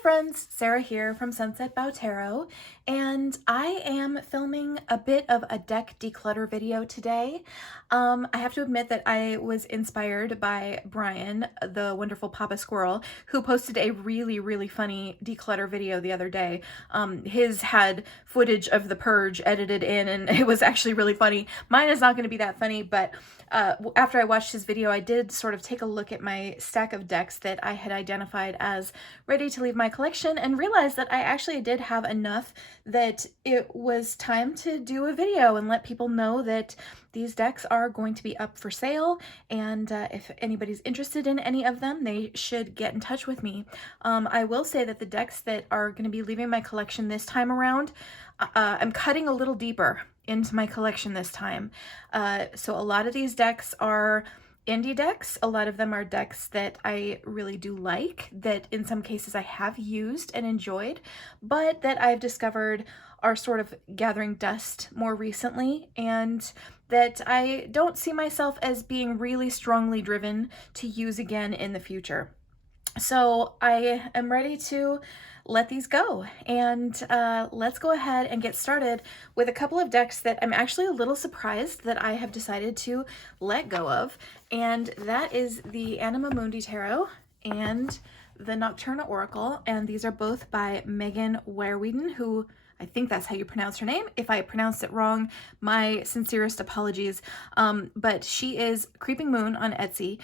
friends, Sarah here from sunsetbough Tarot, and I am filming a bit of a deck declutter video today. I have to admit that I was inspired by Brian, the wonderful Papa Squirrel, who posted a really funny declutter video the other day. His had footage of the purge edited in, and it was actually really funny. Mine is not going to be that funny, but after I watched his video, I did sort of take a look at my stack of decks that I had identified as ready to leave my collection and realized that I actually did have enough that it was time to do a video and let people know that these decks are going to be up for sale, and if anybody's interested in any of them, they should get in touch with me. I will say that the decks that are going to be leaving my collection this time around, I'm cutting a little deeper into my collection this time. So a lot of these decks are indie decks. A lot of them are decks that I really do like, that in some cases I have used and enjoyed, but that I've discovered are sort of gathering dust more recently, and that I don't see myself as being really strongly driven to use again in the future. So I am ready to let these go, and let's go ahead and get started with a couple of decks that I'm actually a little surprised that I have decided to let go of, and that is the Anima Mundi Tarot and the Nocturna Oracle, and these are both by Megan Wereweden, who I think that's how you pronounce her name. If I pronounced it wrong, my sincerest apologies. But she is Creeping Moon on Etsy.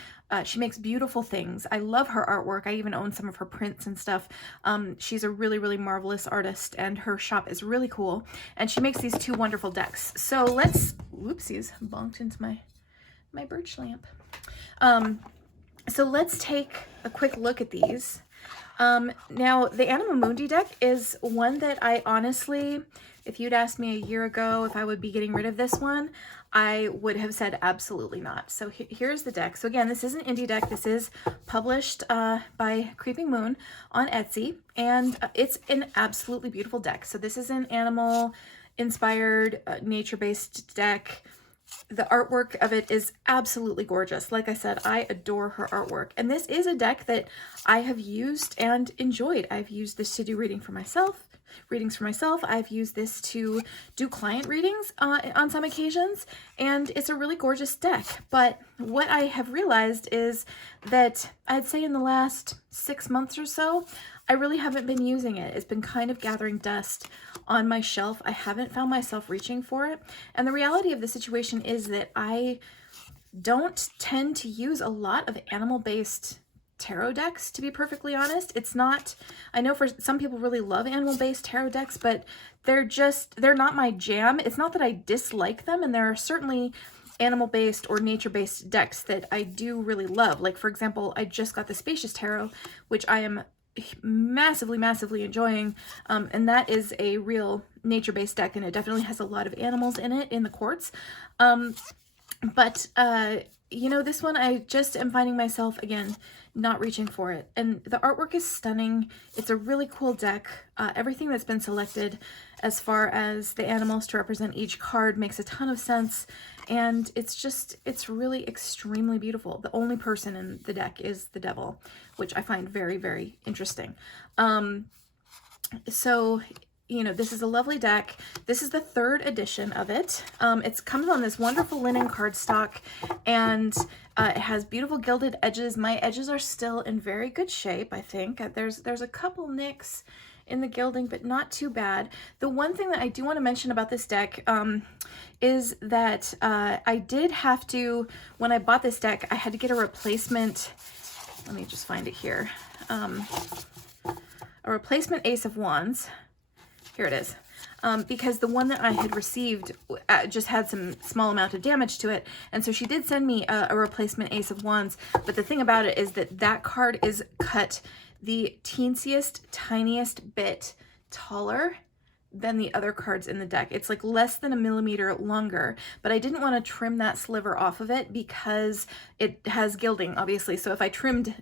She makes beautiful things. I love her artwork. I even own some of her prints and stuff. She's a really marvelous artist, and her shop is really cool. And she makes these two wonderful decks. So let's, whoopsies, bonked into my birch lamp. So let's take a quick look at these. Now, the Anima Mundi deck is one that I honestly, if you'd asked me a year ago if I would be getting rid of this one, I would have said absolutely not. So here's the deck. So again, this is an indie deck. This is published by Creeping Moon on Etsy, and it's an absolutely beautiful deck. So this is an animal-inspired, nature-based deck. The artwork of it is absolutely gorgeous. Like I said, I adore her artwork. And this is a deck that I have used and enjoyed. I've used this to do readings for myself. I've used this to do client readings on some occasions, and it's a really gorgeous deck. But what I have realized is that I'd say in the last 6 months or so, I really haven't been using it. It's been kind of gathering dust on my shelf. I haven't found myself reaching for it. And the reality of the situation is that I don't tend to use a lot of animal-based tarot decks, to be perfectly honest. It's not, I know for some people really love animal-based tarot decks, but they're not my jam. It's not that I dislike them, and there are certainly animal-based or nature-based decks that I do really love. Like, for example, I just got the Spacious Tarot, which I am massively enjoying, and that is a real nature-based deck, and it definitely has a lot of animals in it in the quartz. But you know, this one I just am finding myself again not reaching for it, and the artwork is stunning. It's a really cool deck. Everything that's been selected as far as the animals to represent each card makes a ton of sense, and it's really extremely beautiful. The only person in the deck is the devil, which I find very interesting. So, you know, this is a lovely deck. This is the 3rd edition of it. It comes on this wonderful linen cardstock, and it has beautiful gilded edges. My edges are still in very good shape, I think. There's a couple nicks in the gilding, but not too bad. The one thing that I do want to mention about this deck is that I did have to, when I bought this deck, I had to get a replacement. Let me just find it here. A replacement Ace of Wands. Here it is. Because the one that I had received just had some small amount of damage to it, and so she did send me a replacement Ace of Wands. But the thing about it is that that card is cut the teensiest, tiniest bit taller than the other cards in the deck. It's like less than 1 millimeter longer, but I didn't want to trim that sliver off of it because it has gilding, obviously. So if I trimmed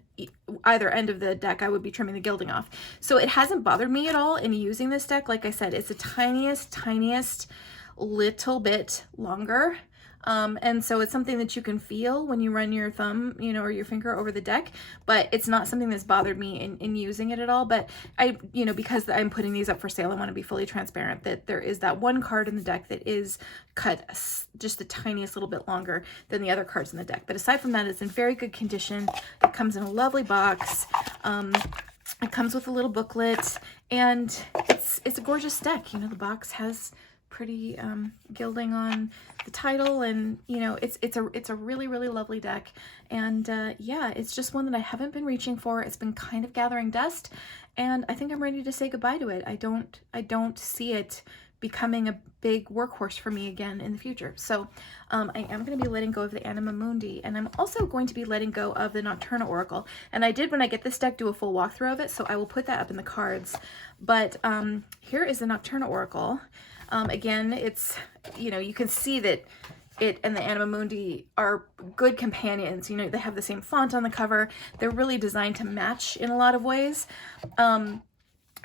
either end of the deck, I would be trimming the gilding off. So it hasn't bothered me at all in using this deck. Like I said, it's the tiniest little bit longer. And so it's something that you can feel when you run your thumb, you know, or your finger over the deck, but it's not something that's bothered me in using it at all. But I, you know, because I'm putting these up for sale, I want to be fully transparent that there is that one card in the deck that is cut just the tiniest little bit longer than the other cards in the deck. But aside from that, it's in very good condition. It comes in a lovely box. It comes with a little booklet, and it's a gorgeous deck. You know, the box has pretty gilding on the title, and you know, it's a really, really lovely deck. And yeah, it's just one that I haven't been reaching for. It's been kind of gathering dust, and I think I'm ready to say goodbye to it. I don't see it becoming a big workhorse for me again in the future. So I am going to be letting go of the Anima Mundi, and I'm also going to be letting go of the Nocturna Oracle. And I did, when I get this deck, do a full walkthrough of it, so I will put that up in the cards. But here is the Nocturna Oracle. Again, it's, you know, you can see that it and the Anima Mundi are good companions. You know, they have the same font on the cover. They're really designed to match in a lot of ways.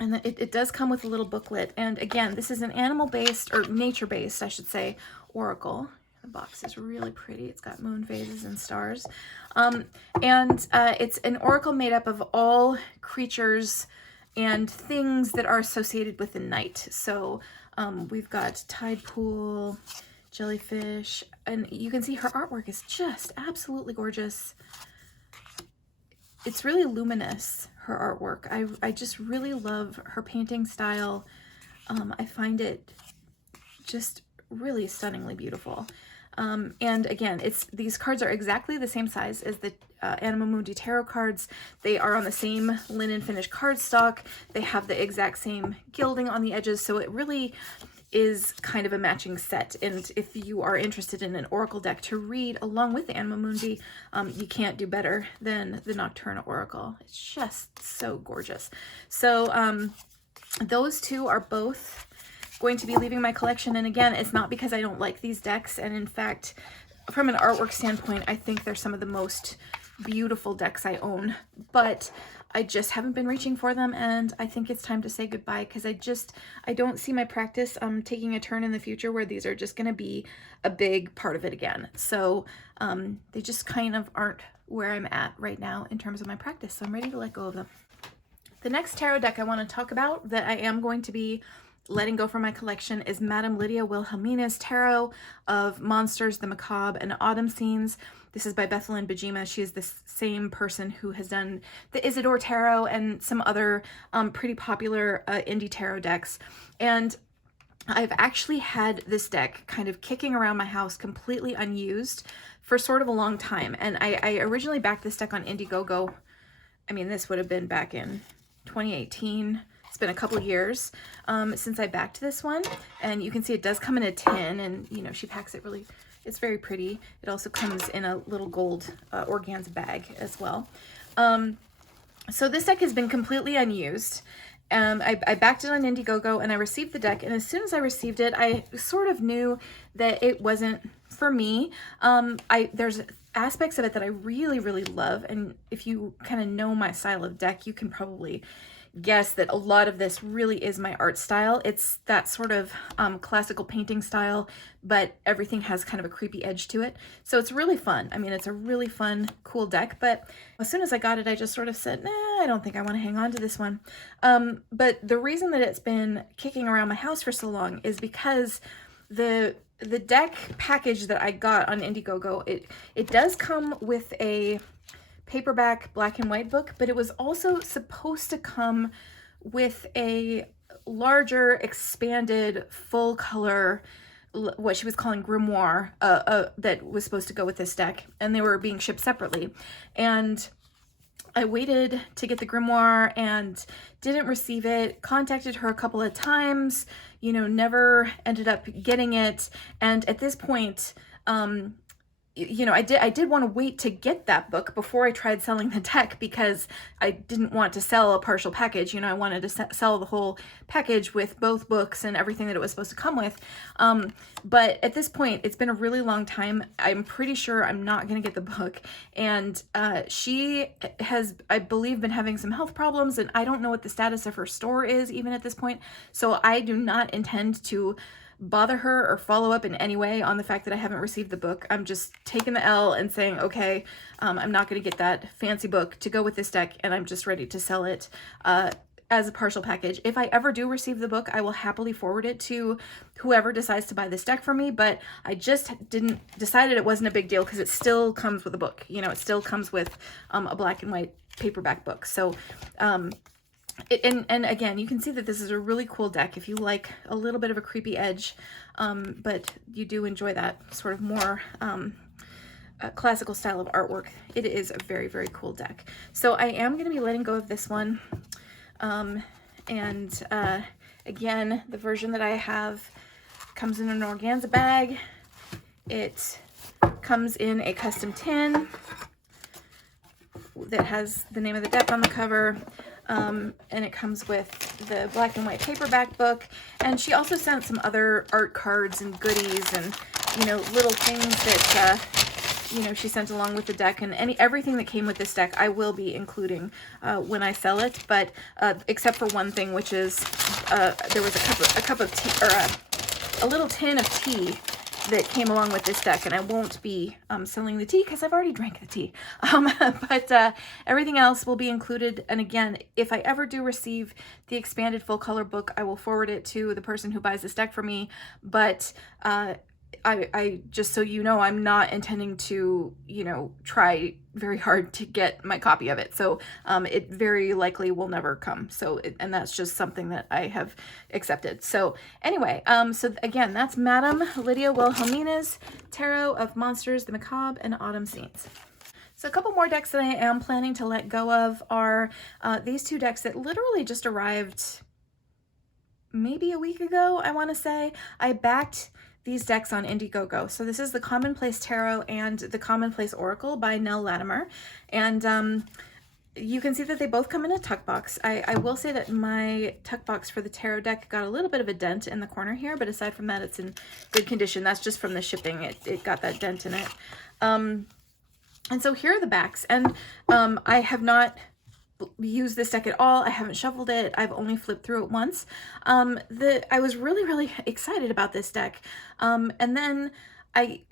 And it does come with a little booklet. And again, this is an animal-based, or nature-based, I should say, oracle. The box is really pretty. It's got moon phases and stars. It's an oracle made up of all creatures and things that are associated with the night. So we've got tide pool, jellyfish, and you can see her artwork is just absolutely gorgeous. It's really luminous, her artwork. I just really love her painting style. I find it just really stunningly beautiful. And again, these cards are exactly the same size as the Anima Mundi tarot cards. They are on the same linen finish cardstock. They have the exact same gilding on the edges, so it really is kind of a matching set. And if you are interested in an oracle deck to read along with the Anima Mundi, you can't do better than the Nocturna Oracle. It's just so gorgeous. So those two are both going to be leaving my collection. And again, it's not because I don't like these decks. And in fact, from an artwork standpoint, I think they're some of the most beautiful decks I own, but I just haven't been reaching for them, and I think it's time to say goodbye, because I don't see my practice taking a turn in the future where these are just going to be a big part of it again. So they just kind of aren't where I'm at right now in terms of my practice, so I'm ready to let go of them. The next tarot deck I want to talk about that I am going to be letting go from my collection is Madame Lydia Wilhelmina's Tarot of Monsters, the Macabre, and Autumn Scenes. This is by Bethelyn Bajima. She is the same person who has done the Isidore Tarot and some other pretty popular indie tarot decks. And I've actually had this deck kind of kicking around my house completely unused for sort of a long time. And I originally backed this deck on Indiegogo. I mean, this would have been back in 2018. It's been a couple years since I backed this one, and you can see it does come in a tin, and you know, she packs it really, it's very pretty. It also comes in a little gold organza bag as well. So this deck has been completely unused. I backed it on Indiegogo, and I received the deck, and as soon as I received it, I sort of knew that it wasn't for me. There's aspects of it that I really, really love, and if you kind of know my style of deck, you can probably guess that a lot of this really is my art style. It's that sort of classical painting style, but everything has kind of a creepy edge to it. So it's really fun. I mean, it's a really fun, cool deck, but as soon as I got it, I just sort of said, nah, I don't think I want to hang on to this one. But the reason that it's been kicking around my house for so long is because the deck package that I got on Indiegogo, it does come with a paperback black and white book, but it was also supposed to come with a larger, expanded, full color, what she was calling grimoire, that was supposed to go with this deck, and they were being shipped separately. And I waited to get the grimoire and didn't receive it, contacted her a couple of times, you know, never ended up getting it. And at this point, you know, I did want to wait to get that book before I tried selling the deck, because I didn't want to sell a partial package. You know, I wanted to sell the whole package with both books and everything that it was supposed to come with. But at this point, it's been a really long time. I'm pretty sure I'm not going to get the book. And she has, I believe, been having some health problems, and I don't know what the status of her store is even at this point. So I do not intend to bother her or follow up in any way on the fact that I haven't received the book. I'm just taking the L and saying, okay, I'm not going to get that fancy book to go with this deck, and I'm just ready to sell it as a partial package. If I ever do receive the book, I will happily forward it to whoever decides to buy this deck from me, but I just decided it wasn't a big deal because it still comes with a book. You know, it still comes with a black and white paperback book. So, and again, you can see that this is a really cool deck if you like a little bit of a creepy edge, but you do enjoy that sort of more classical style of artwork. It is a very, very cool deck. So I am going to be letting go of this one. Again, the version that I have comes in an organza bag. It comes in a custom tin that has the name of the deck on the cover, and it comes with the black and white paperback book. And she also sent some other art cards and goodies and, you know, little things that you know, she sent along with the deck, and everything that came with this deck I will be including when I sell it, but except for one thing, which is there was a cup of tea, or a little tin of tea that came along with this deck, and I won't be selling the tea because I've already drank the tea. But everything else will be included. And again, if I ever do receive the expanded full color book, I will forward it to the person who buys this deck for me. But I just so you know, I'm not intending to, you know, try very hard to get my copy of it. So it very likely will never come. So, and that's just something that I have accepted. So anyway, so again, that's Madame Lydia Wilhelmina's Tarot of Monsters, the Macabre, and Autumn Scenes. So a couple more decks that I am planning to let go of are these two decks that literally just arrived maybe a week ago, I want to say. I backed these decks on Indiegogo. So this is the Commonplace Tarot and the Commonplace Oracle by Nell Latimer. And you can see that they both come in a tuck box. I will say that my tuck box for the tarot deck got a little bit of a dent in the corner here, but aside from that, it's in good condition. That's just from the shipping. It got that dent in it. And so here are the backs. And I have not used this deck at all. I haven't shuffled it. I've only flipped through it once. I was really excited about this deck. And then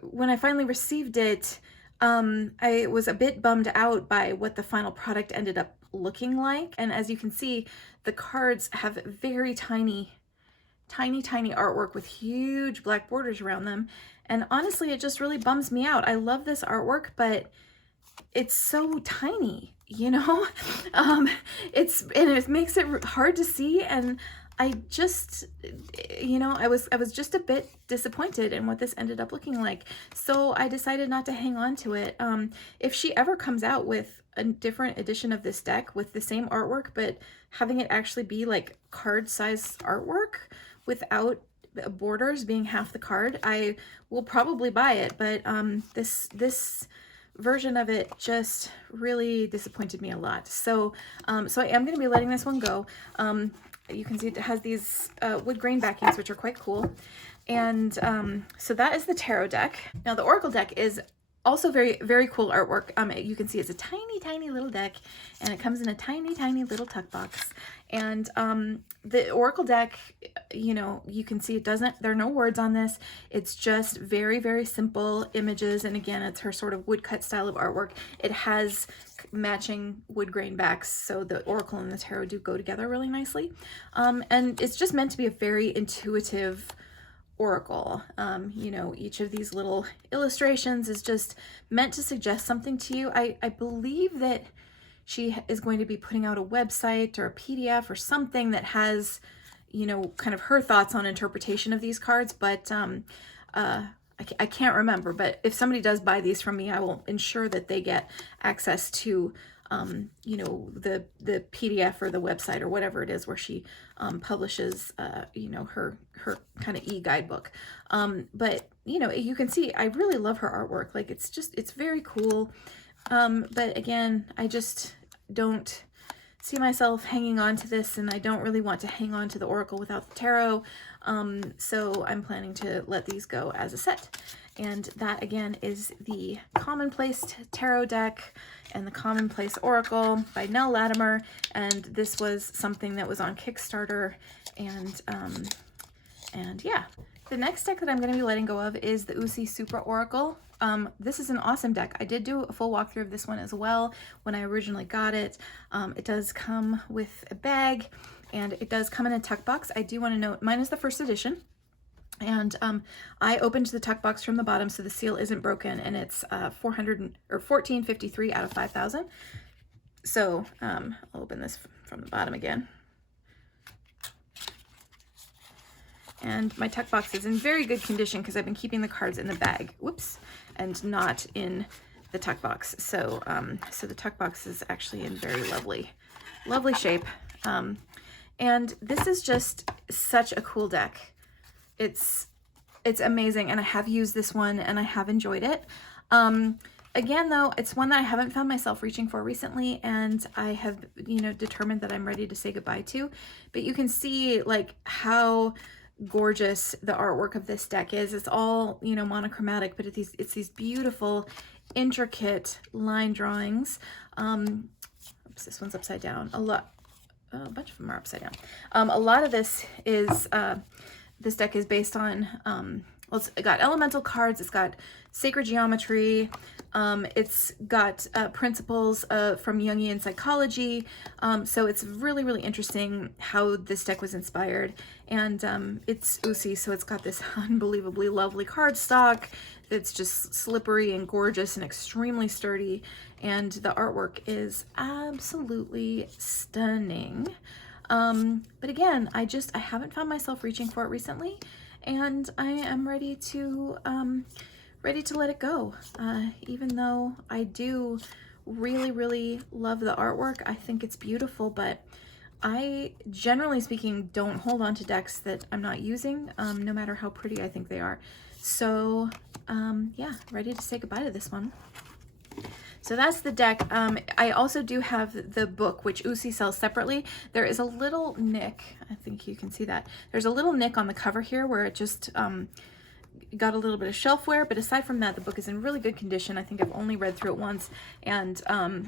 when I finally received it, I was a bit bummed out by what the final product ended up looking like. And as you can see, the cards have very tiny artwork with huge black borders around them. And honestly, it just really bums me out. I love this artwork, but it's so tiny, you know? It makes it hard to see, and I just, you know, I was just a bit disappointed in what this ended up looking like. So I decided not to hang on to it. If she ever comes out with a different edition of this deck with the same artwork, but having it actually be like card size artwork without borders being half the card, I will probably buy it. But this version of it just really disappointed me a lot. So so I am going to be letting this one go. You can see it has these wood grain backings, which are quite cool. And so that is the tarot deck. Now the Oracle deck is also very cool artwork. You can see it's a tiny little deck, and it comes in a tiny little tuck box. And the Oracle deck, you know, you can see there are no words on this. It's just very simple images. And again, it's her sort of woodcut style of artwork. It has matching wood grain backs, so the Oracle and the Tarot do go together really nicely. And it's just meant to be a very intuitive Oracle. You know, each of these little illustrations is just meant to suggest something to you. I believe that she is going to be putting out a website or a PDF or something that has, you know, kind of her thoughts on interpretation of these cards, but I can't remember. But if somebody does buy these from me, I will ensure that they get access to you know, the PDF or the website or whatever it is where she publishes you know, her kind of e-guidebook. But you know, you can see I really love her artwork. Like, it's very cool. But again, I just don't see myself hanging on to this, and I don't really want to hang on to the Oracle without the Tarot. So I'm planning to let these go as a set. And that again is the Commonplace Tarot deck and the Commonplace Oracle by Nell Latimer. And this was something that was on Kickstarter. And yeah, The next deck that I'm going to be letting go of is the Supra Oracle. This is an awesome deck. I did do a full walkthrough of this one as well when I originally got it. It does come with a bag and it does come in a tuck box. I do want to note mine is the first edition. And I opened the tuck box from the bottom so the seal isn't broken, and it's 1453 out of 5,000. So I'll open this from the bottom again. And my tuck box is in very good condition because I've been keeping the cards in the bag, whoops, and not in the tuck box. So so the tuck box is actually in very lovely shape. And this is just such a cool deck. It's amazing, and I have used this one and I have enjoyed it. Again, though, it's one that I haven't found myself reaching for recently, and I have, you know, determined that I'm ready to say goodbye to. But you can see like how gorgeous the artwork of this deck is. It's all, you know, monochromatic, but it's these beautiful, intricate line drawings. Oops, this one's upside down. A bunch of them are upside down. A lot of this is this deck is based on well, it's got elemental cards, it's got sacred geometry, it's got principles from Jungian psychology, so it's really interesting how this deck was inspired. And it's Usi, so it's got this unbelievably lovely cardstock that's just slippery and gorgeous and extremely sturdy, and the artwork is absolutely stunning. But again, I haven't found myself reaching for it recently, and I am ready to let it go. Even though I do really love the artwork, I think it's beautiful, but I, generally speaking, don't hold on to decks that I'm not using, no matter how pretty I think they are. So, yeah, ready to say goodbye to this one. So that's the deck. I also do have the book, which Usi sells separately. There is a little nick, I think you can see that. There's a little nick on the cover here where it just got a little bit of shelf wear, but aside from that, the book is in really good condition. I think I've only read through it once, and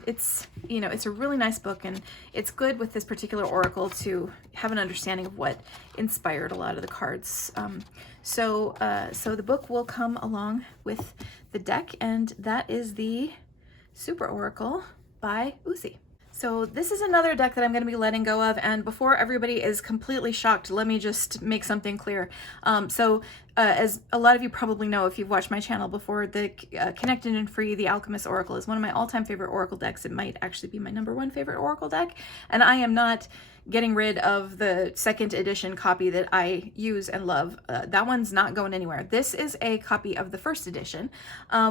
it's, you know, it's a really nice book, and it's good with this particular oracle to have an understanding of what inspired a lot of the cards. So the book will come along with the deck, and that is the Supra Oracle by Usi. So this is another deck that I'm going to be letting go of, and before everybody is completely shocked, let me just make something clear. As a lot of you probably know if you've watched my channel before, the Connected and Free, the Alchemist Oracle, is one of my all-time favorite oracle decks. It might actually be my #1 favorite oracle deck, and I am not getting rid of the second edition copy that I use and love. That one's not going anywhere. This is a copy of the first edition,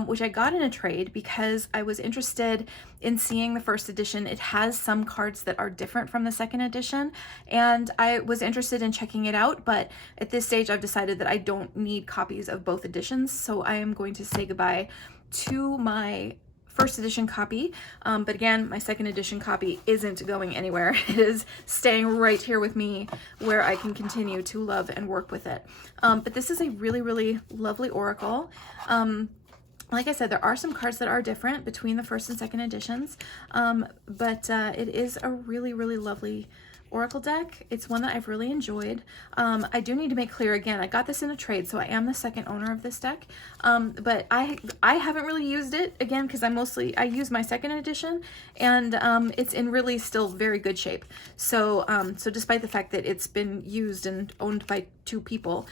which I got in a trade because I was interested in seeing the first edition. It has some cards that are different from the second edition, and I was interested in checking it out, but at this stage I've decided that I don't need copies of both editions, so I am going to say goodbye to my first edition copy, but again, my second edition copy isn't going anywhere. It is staying right here with me where I can continue to love and work with it. But this is a really lovely oracle. Like I said, there are some cards that are different between the first and second editions, but it is a really lovely oracle deck. It's one that I've really enjoyed. I do need to make clear again, I got this in a trade, so I am the second owner of this deck, but I haven't really used it, again, because I use my second edition, and it's in really still very good shape. So so despite the fact that it's been used and owned by 2 people,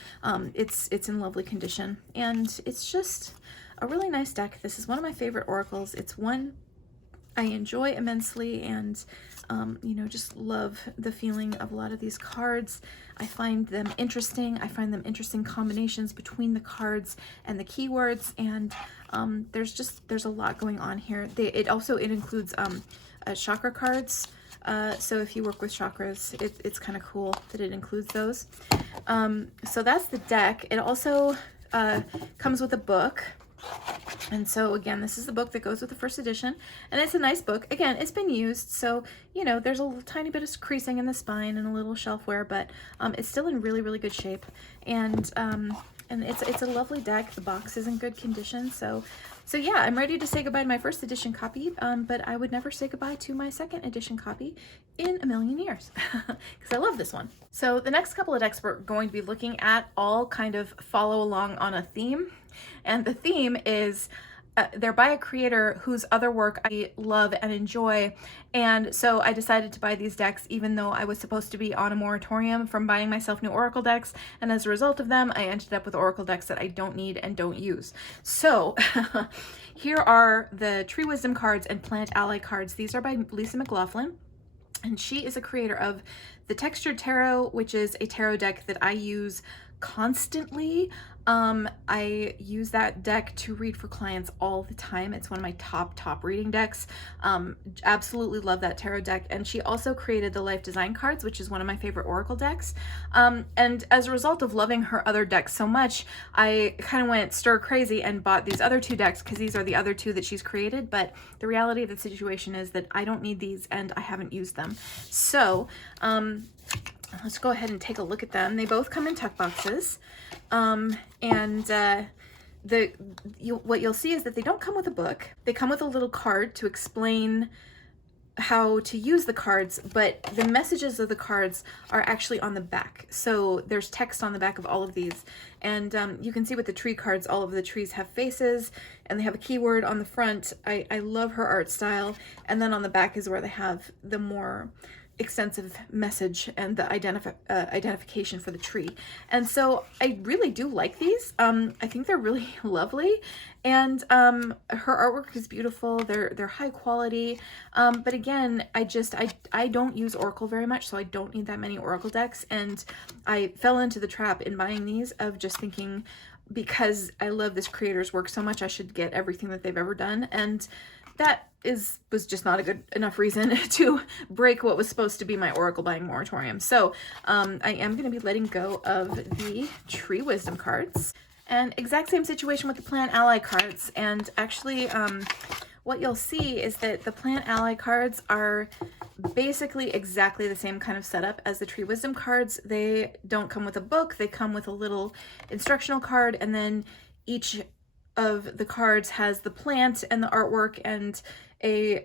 it's in lovely condition, and it's just a really nice deck. This is one of my favorite oracles. It's one I enjoy immensely, and you know, just love the feeling of a lot of these cards. I find them interesting. I find them interesting combinations between the cards and the keywords, and there's a lot going on here. It includes chakra cards. So if you work with chakras, it's kind of cool that it includes those. So that's the deck. It also comes with a book. And so again, this is the book that goes with the first edition, and it's a nice book. Again, it's been used, so you know, there's a tiny bit of creasing in the spine and a little shelf wear, but it's still in really good shape. And And it's a lovely deck. The box is in good condition. So yeah, I'm ready to say goodbye to my first edition copy, but I would never say goodbye to my second edition copy in a million years, because I love this one. So the next couple of decks we're going to be looking at all kind of follow along on a theme, and the theme is they're by a creator whose other work I love and enjoy, and so I decided to buy these decks even though I was supposed to be on a moratorium from buying myself new Oracle decks, and as a result of them I ended up with Oracle decks that I don't need and don't use. So here are the Tree Wisdom cards and Plant Ally cards. These are by Lisa McLaughlin, and she is a creator of the Textured Tarot, which is a tarot deck that I use constantly. I use that deck to read for clients all the time. It's one of my top reading decks. Absolutely love that tarot deck. And she also created the Life Design cards, which is one of my favorite Oracle decks. And as a result of loving her other decks so much, I kind of went stir crazy and bought these other two decks, because these are the other two that she's created. But the reality of the situation is that I don't need these and I haven't used them. So let's go ahead and take a look at them. They both come in tuck boxes. What you'll see is that they don't come with a book. They come with a little card to explain how to use the cards, but the messages of the cards are actually on the back. So there's text on the back of all of these. And you can see with the tree cards, all of the trees have faces and they have a keyword on the front. I love her art style. And then on the back is where they have the more extensive message and the identification for the tree. And so I really do like these. I think they're really lovely, and her artwork is beautiful. They're high quality, but again, I don't use Oracle very much, so I don't need that many Oracle decks, and I fell into the trap in buying these of just thinking, because I love this creator's work so much, I should get everything that they've ever done, and that was just not a good enough reason to break what was supposed to be my Oracle buying moratorium. So I am going to be letting go of the Tree Wisdom cards. And exact same situation with the Plant Ally cards. And actually what you'll see is that the Plant Ally cards are basically exactly the same kind of setup as the Tree Wisdom cards. They don't come with a book. They come with a little instructional card, and then each of the cards has the plant and the artwork and a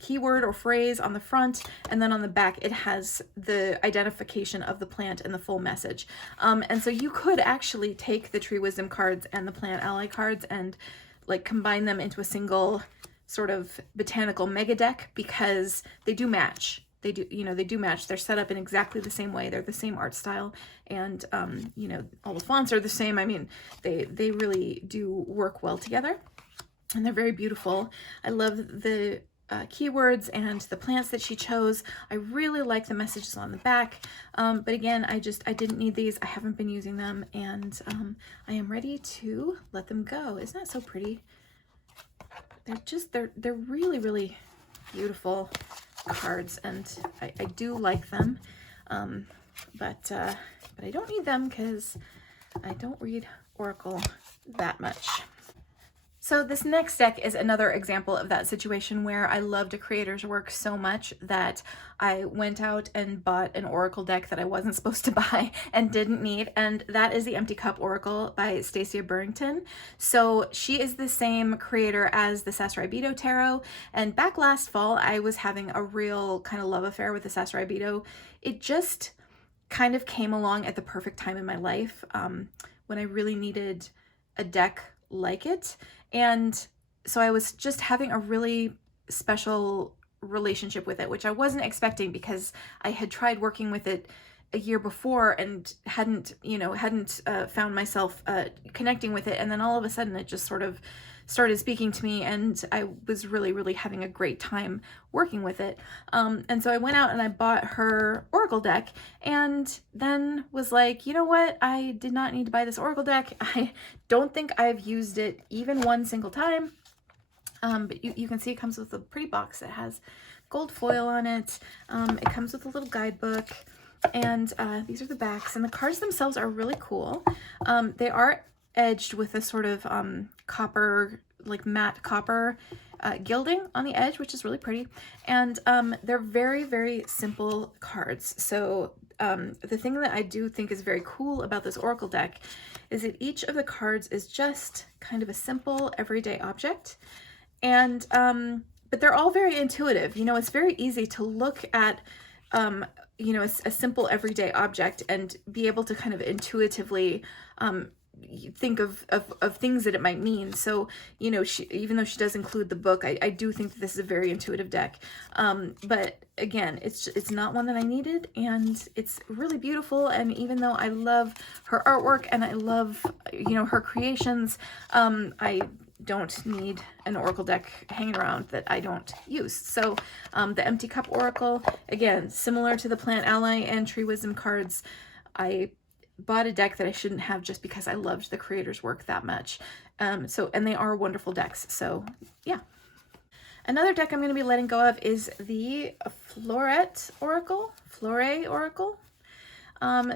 keyword or phrase on the front, and then on the back it has the identification of the plant and the full message. And so you could actually take the Tree Wisdom cards and the Plant Ally cards and like combine them into a single sort of botanical mega deck, because they do match. They do match. They're set up in exactly the same way. They're the same art style, and all the fonts are the same. I mean, they really do work well together, and they're very beautiful. I love the keywords and the plants that she chose. I really like the messages on the back, but again, I didn't need these. I haven't been using them, and I am ready to let them go. Isn't that so pretty? They're really beautiful cards, and I do like them, but I don't need them because I don't read Oracle that much. So this next deck is another example of that situation where I loved a creator's work so much that I went out and bought an Oracle deck that I wasn't supposed to buy and didn't need, and that is the Empty Cup Oracle by Stacia Burrington. So she is the same creator as the Sasraibito Tarot, and back last fall I was having a real kind of love affair with the Sasraibito. It just kind of came along at the perfect time in my life, when I really needed a deck like it. And so I was just having a really special relationship with it, which I wasn't expecting, because I had tried working with it a year before and hadn't found myself connecting with it. And then all of a sudden it just sort of started speaking to me, and I was really having a great time working with it. And so I went out and I bought her Oracle deck, and then was like, you know what? I did not need to buy this Oracle deck. I don't think I've used it even one single time. But you can see it comes with a pretty box that has gold foil on it. It comes with a little guidebook, and these are the backs, and the cards themselves are really cool. They are edged with a sort of copper, like matte copper gilding on the edge, which is really pretty. And they're very simple cards. So the thing that I do think is very cool about this Oracle deck is that each of the cards is just kind of a simple everyday object. And, but they're all very intuitive. You know, it's very easy to look at, you know, a simple everyday object and be able to kind of intuitively, think of things that it might mean. So, you know, even though she does include the book, I do think that this is a very intuitive deck. But again, it's not one that I needed, and it's really beautiful. And even though I love her artwork and I love, you know, her creations, I don't need an Oracle deck hanging around that I don't use. So the Empty Cup Oracle, again, similar to the Plant Ally and Tree Wisdom cards, I bought a deck that I shouldn't have just because I loved the creator's work that much. And they are wonderful decks. So yeah. Another deck I'm going to be letting go of is the Floret Oracle, Flore Oracle.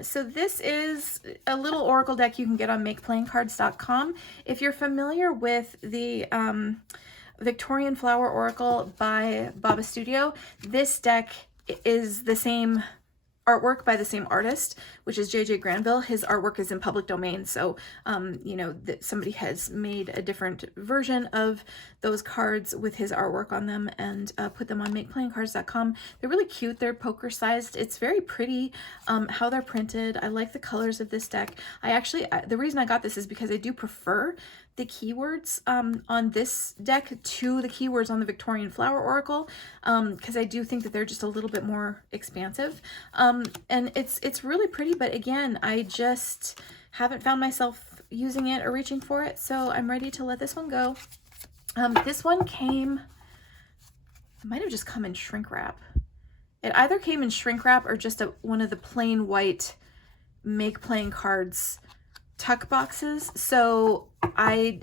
So this is a little Oracle deck you can get on makeplayingcards.com. If you're familiar with the Victorian Flower Oracle by Baba Studio, this deck is the same artwork by the same artist, which is JJ Granville. His artwork is in public domain, so you know that somebody has made a different version of those cards with his artwork on them and put them on makeplayingcards.com. They're really cute. They're poker sized. It's very pretty how they're printed. I like the colors of this deck. The reason I got this is because I do prefer the keywords on this deck to the keywords on the Victorian Flower Oracle, because I do think that they're just a little bit more expansive. And it's really pretty, but again, I just haven't found myself using it or reaching for it, so I'm ready to let this one go. This one came, it might have just come in shrink wrap. It either came in shrink wrap or just one of the plain white Make Playing Cards tuck boxes. So I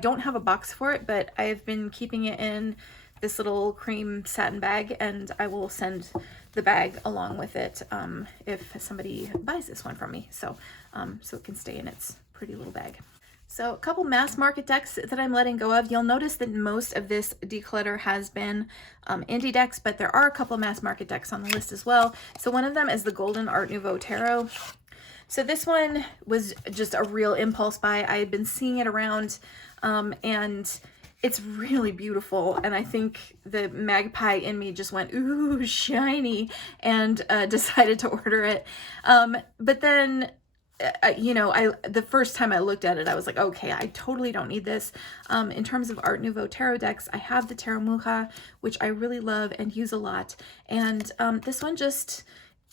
don't have a box for it, but I've been keeping it in this little cream satin bag, and I will send the bag along with it if somebody buys this one from me, so it can stay in its pretty little bag. So a couple mass market decks that I'm letting go of. You'll notice that most of this declutter has been indie decks, but there are a couple mass market decks on the list as well. So one of them is the Golden Art Nouveau Tarot. So this one was just a real impulse buy. I had been seeing it around, and it's really beautiful. And I think the magpie in me just went, ooh, shiny, and decided to order it. But then, you know, the first time I looked at it, I was like, okay, I totally don't need this. In terms of Art Nouveau tarot decks, I have the Tarot Mucha, which I really love and use a lot. And this one just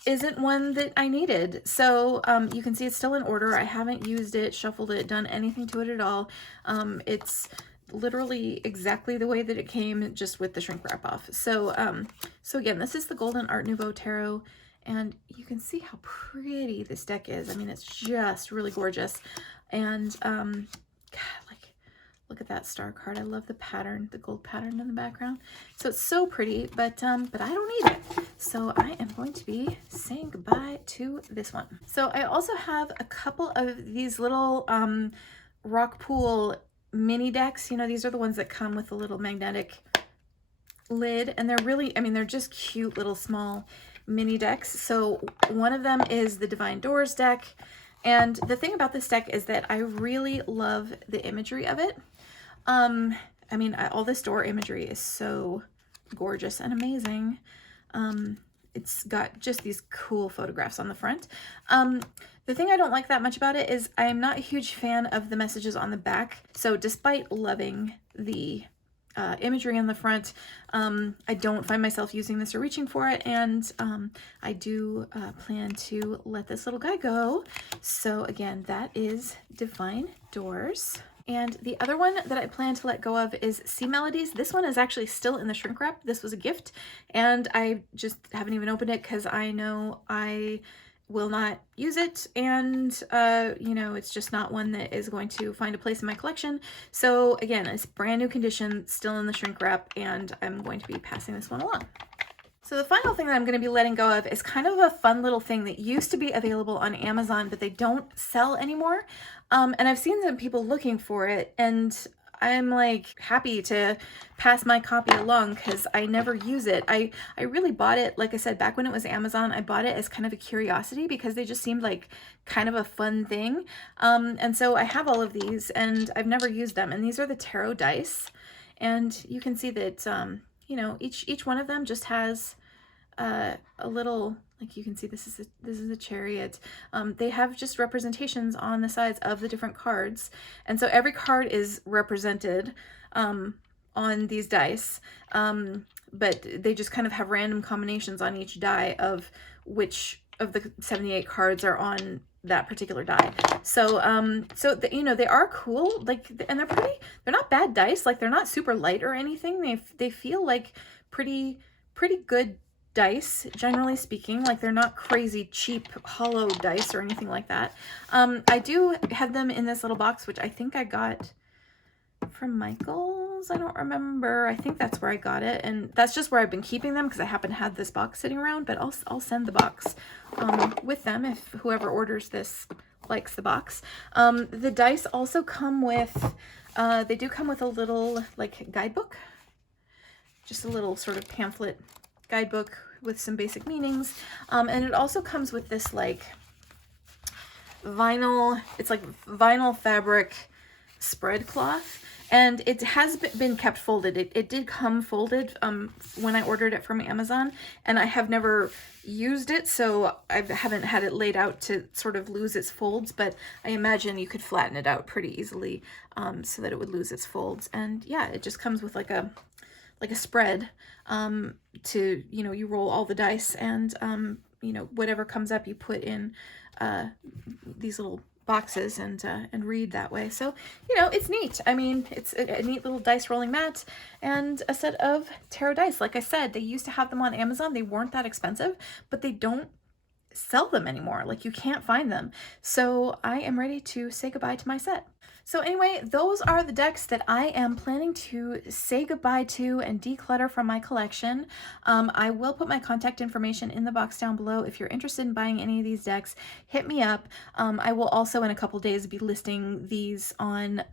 isn't one that I needed. So you can see it's still in order. I haven't used it, shuffled it, done anything to it at all. It's literally exactly the way that it came, just with the shrink wrap off. So so again, this is the Golden Art Nouveau Tarot, and you can see how pretty this deck is. I mean, it's just really gorgeous. And God, like, look at that star card. I love the pattern, the gold pattern in the background. So it's so pretty, but I don't need it. So I am going to be saying goodbye to this one. So I also have a couple of these little rock pool mini decks. You know, these are the ones that come with a little magnetic lid, and they're really, I mean, they're just cute little small mini decks. So one of them is the Divine Doors deck. And the thing about this deck is that I really love the imagery of it. I mean, all this door imagery is so gorgeous and amazing. It's got just these cool photographs on the front. The thing I don't like that much about it is I'm not a huge fan of the messages on the back. So despite loving the imagery on the front, I don't find myself using this or reaching for it, and I do plan to let this little guy go. So again, that is Divine Doors. And the other one that I plan to let go of is Sea Melodies. This one is actually still in the shrink wrap. This was a gift, and I just haven't even opened it because I know I will not use it, and you know, it's just not one that is going to find a place in my collection. So again, it's brand new condition, still in the shrink wrap, and I'm going to be passing this one along. So the final thing that I'm going to be letting go of is kind of a fun little thing that used to be available on Amazon, but they don't sell anymore. And I've seen some people looking for it, and I'm like happy to pass my copy along because I never use it. I really bought it, like I said, back when it was Amazon. I bought it as kind of a curiosity because they just seemed like kind of a fun thing. And so I have all of these and I've never used them. And these are the tarot dice. And you can see that, you know, each one of them just has a little, like you can see this is a chariot. They have just representations on the sides of the different cards, and so every card is represented on these dice, but they just kind of have random combinations on each die of which of the 78 cards are on that particular die. So you know, they are cool, like, and they're not bad dice, like they're not super light or anything. They feel like pretty good dice, generally speaking. Like they're not crazy cheap hollow dice or anything like that. I do have them in this little box, which I think I got from Michael's. I don't remember. I think that's where I got it, and that's just where I've been keeping them because I happen to have this box sitting around. But I'll send the box with them if whoever orders this likes the box. The dice also come with they do come with a little like guidebook, just a little sort of pamphlet guidebook with some basic meanings, and it also comes with this like vinyl, it's like vinyl fabric spread cloth, and it has been kept folded. It did come folded when I ordered it from Amazon, and I have never used it, so I haven't had it laid out to sort of lose its folds, but I imagine you could flatten it out pretty easily so that it would lose its folds. And yeah, it just comes with like a spread to, you know, you roll all the dice, and you know, whatever comes up you put in these little boxes and read that way. So, you know, it's neat. I mean, it's a neat little dice rolling mat and a set of tarot dice. Like I said, they used to have them on Amazon. They weren't that expensive, but they don't sell them anymore. Like you can't find them. So I am ready to say goodbye to my set. So anyway, those are the decks that I am planning to say goodbye to and declutter from my collection. I will put my contact information in the box down below. If you're interested in buying any of these decks, hit me up. I will also in a couple days be listing these on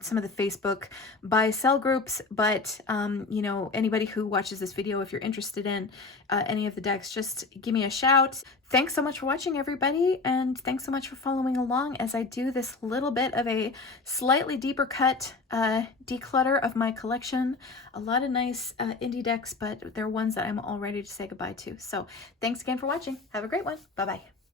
some of the Facebook buy-sell groups, but you know, anybody who watches this video, if you're interested in any of the decks, just give me a shout. Thanks so much for watching, everybody, and thanks so much for following along as I do this little bit of a slightly deeper cut declutter of my collection. A lot of nice indie decks, but they're ones that I'm all ready to say goodbye to. So thanks again for watching. Have a great one. Bye-bye.